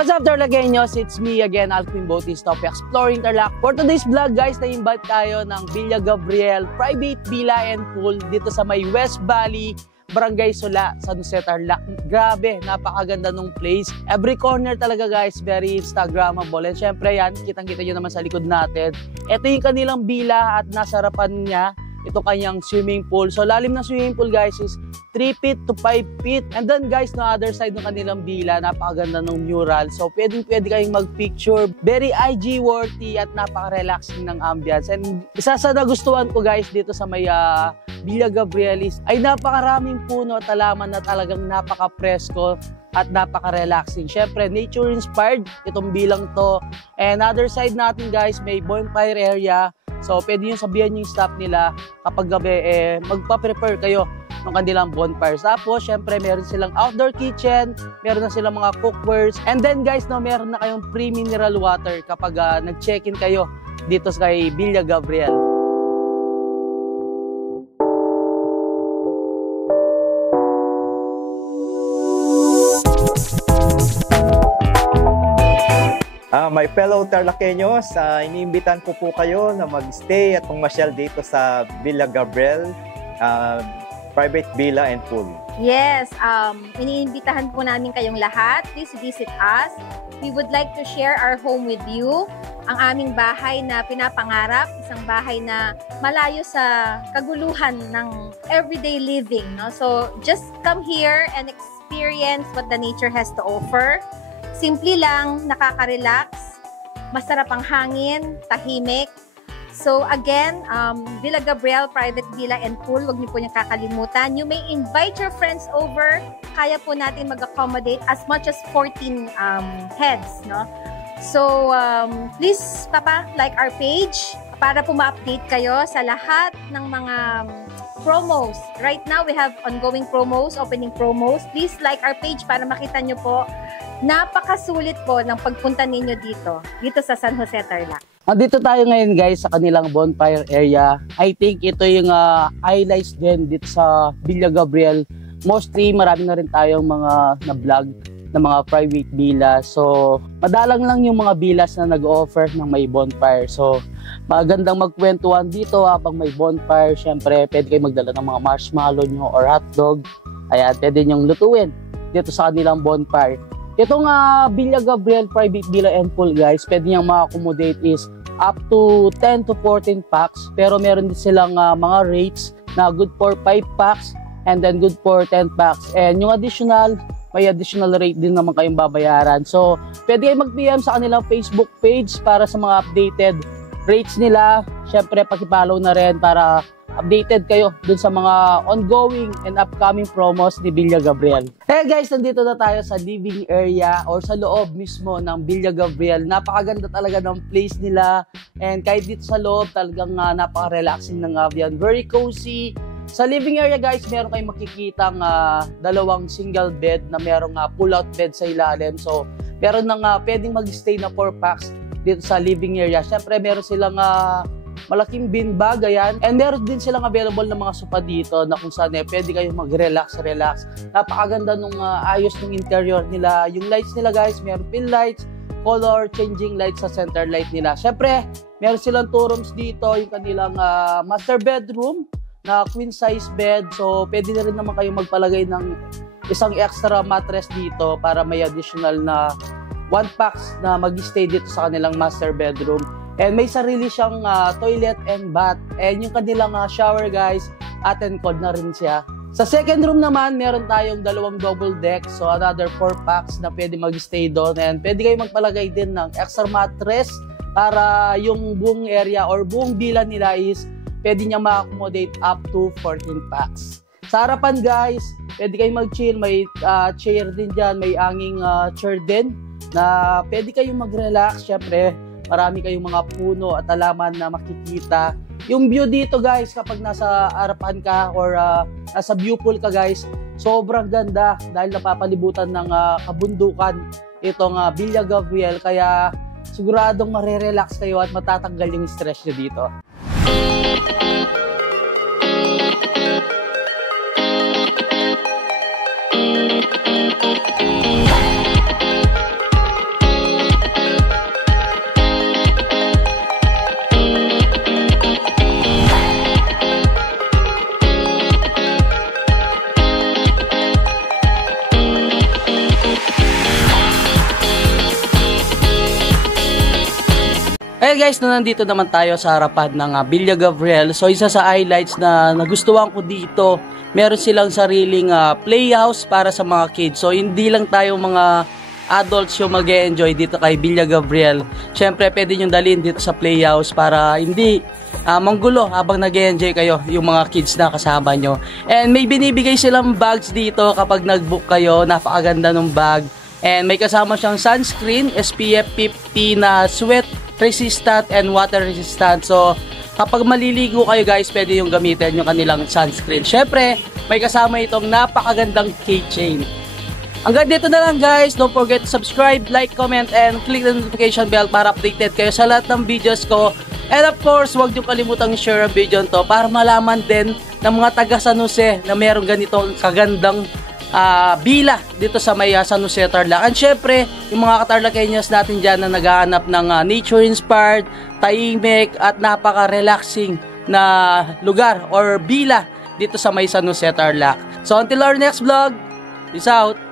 What's up, Tarlagueños? It's me again, Alvin Bautista of Exploring Tarlac. For today's vlog, guys, na-invite tayo ng Villa Gabriel Private Villa and Pool dito sa may West Valley, Barangay Sula, San Jose, Tarlac. Grabe, napakaganda nung place. Every corner talaga, guys, very Instagrammable. And syempre yan, kitang-kita nyo naman sa likod natin. Ito yung kanilang villa at nasa harapan niya, ito kanyang swimming pool. So lalim ng swimming pool, guys, is 3 feet to 5 feet. And then, guys, no other side ng kanilang villa, napakaganda ng mural. So pwede kayong mag-picture. Very IG worthy at napaka-relaxing ng ambience. And isa sa nagustuhan ko, guys, dito sa may Villa Gabrielis ay napakaraming puno at halaman na talagang napaka-presko at napaka-relaxing. Syempre, nature-inspired itong bilang to. And other side natin, guys, may bonfire area. So, pwede yung sabihan yung staff nila kapag gabi, magpa-prepare kayo ng kanilang bonfires. Tapos, syempre, meron silang outdoor kitchen, meron na silang mga cookwares. And then, guys, no, meron na kayong free mineral water kapag nag-check-in kayo dito sa Villa Gabriel. My fellow Tarlaqueños, iniimbitan ko po kayo na mag-stay at pumasyal dito sa Villa Gabriel Private Villa and Pool. Yes, iniimbitahan po namin kayong lahat. Please visit us. We would like to share our home with you. Ang aming bahay na pinapangarap, isang bahay na malayo sa kaguluhan ng everyday living. No? So just come here and experience what the nature has to offer. Simple lang, nakaka-relax, masarap ang hangin, tahimik. So again, Villa Gabriel Private Villa and Pool, huwag niyo po niyang kakalimutan. You may invite your friends over. Kaya po natin mag-accommodate as much as 14 heads. No? So please, Papa, like our page para po ma-update kayo sa lahat ng mga promos. Right now, we have ongoing promos, opening promos. Please like our page para makita nyo po. Napakasulit po ng pagpunta ninyo dito sa San Jose, Tarlac. Nandito tayo ngayon, guys, sa kanilang bonfire area. I think ito yung highlights din dito sa Villa Gabriel. Mostly, marami na rin tayong mga na-vlog na mga private villa. So, madalang lang yung mga villas na nag-offer ng may bonfire. So, magandang magkwentuhan dito habang may bonfire. Siyempre, pwede kayo magdala ng mga marshmallow nyo or hotdog. Ayan, pwede nyong lutuin dito sa kanilang bonfire. Itong Villa Gabriel Private Villa and Pool, guys, pwede niyang ma-accommodate is up to 10 to 14 packs. Pero meron din silang mga rates na good for 5 packs and then good for 10 packs. And yung additional, may additional rate din naman kayong babayaran. So, pwede kayong mag-PM sa kanilang Facebook page para sa mga updated rates nila. Syempre, pakipollow na rin para updated kayo dun sa mga ongoing and upcoming promos ni Villa Gabriel. Hey guys, nandito na tayo sa living area or sa loob mismo ng Villa Gabriel. Napakaganda talaga ng place nila. And kahit dito sa loob, talagang napaka-relaxing ng ambiance. Very cozy. Sa living area, guys, meron kayong makikitang dalawang single bed na merong pull-out bed sa ilalim. So, meron nang pwedeng mag-stay na 4 packs dito sa living area. Siyempre, meron silang malaking beanbag, ayan. And meron din silang available na mga sofa dito na kung saan pwede kayong mag-relax. Napakaganda nung ayos ng interior nila. Yung lights nila, guys, meron pin lights, color changing lights sa center light nila. Siyempre, meron silang 2 rooms dito. Yung kanilang master bedroom na queen size bed. So, pwede na rin naman kayong magpalagay ng isang extra mattress dito para may additional na 1 packs na mag-stay dito sa kanilang master bedroom. And may sarili siyang toilet and bath. And yung kanilang shower, guys, hot and cold na rin siya. Sa second room naman, meron tayong 2 double deck. So, another 4 packs na pwede mag-stay doon. And pwede kayo magpalagay din ng extra mattress para yung buong area or buong villa nila is pwede niya ma-accommodate up to 14 packs. Sa harapan, guys, pwede kayo mag-chill. May chair din dyan. May hanging chair din na pwede kayong mag-relax. Syempre, marami kayong mga puno at halaman na makikita. Yung view dito, guys, kapag nasa harapan ka or nasa view pool ka, guys, sobrang ganda dahil napapalibutan ng kabundukan itong Villa Gabriel. Kaya siguradong marerelax kayo at matatanggal yung stress nyo dito. Ayan guys, nandito naman tayo sa harapan ng Villa Gabriel. So isa sa highlights na nagustuhan ko dito, meron silang sariling playhouse para sa mga kids. So hindi lang tayo mga adults yung mag-e-enjoy dito kay Villa Gabriel. Syempre pwede nyo dalhin dito sa playhouse para hindi manggulo habang nag-e-enjoy kayo yung mga kids na kasama nyo. And may binibigay silang bags dito kapag nag-book kayo. Napakaganda ng bag. And may kasama siyang sunscreen, SPF 50 na sweat resistant and water resistant. So, kapag maliligo kayo guys, pwede yung gamitin yung kanilang sunscreen. Syempre, may kasama itong napakagandang keychain. Hanggang dito na lang guys. Don't forget to subscribe, like, comment, and click the notification bell para updated kayo sa lahat ng videos ko. And of course, huwag niyo kalimutang share ang video to para malaman din ng mga taga San Jose na mayroong ganitong kagandang bila dito sa may San Jose, Tarlac. And syempre, yung mga Katarlakenyos natin dyan na naghahanap ng nature-inspired, tahimik at napaka-relaxing na lugar or bila dito sa may San Jose, Tarlac. So until our next vlog, peace out!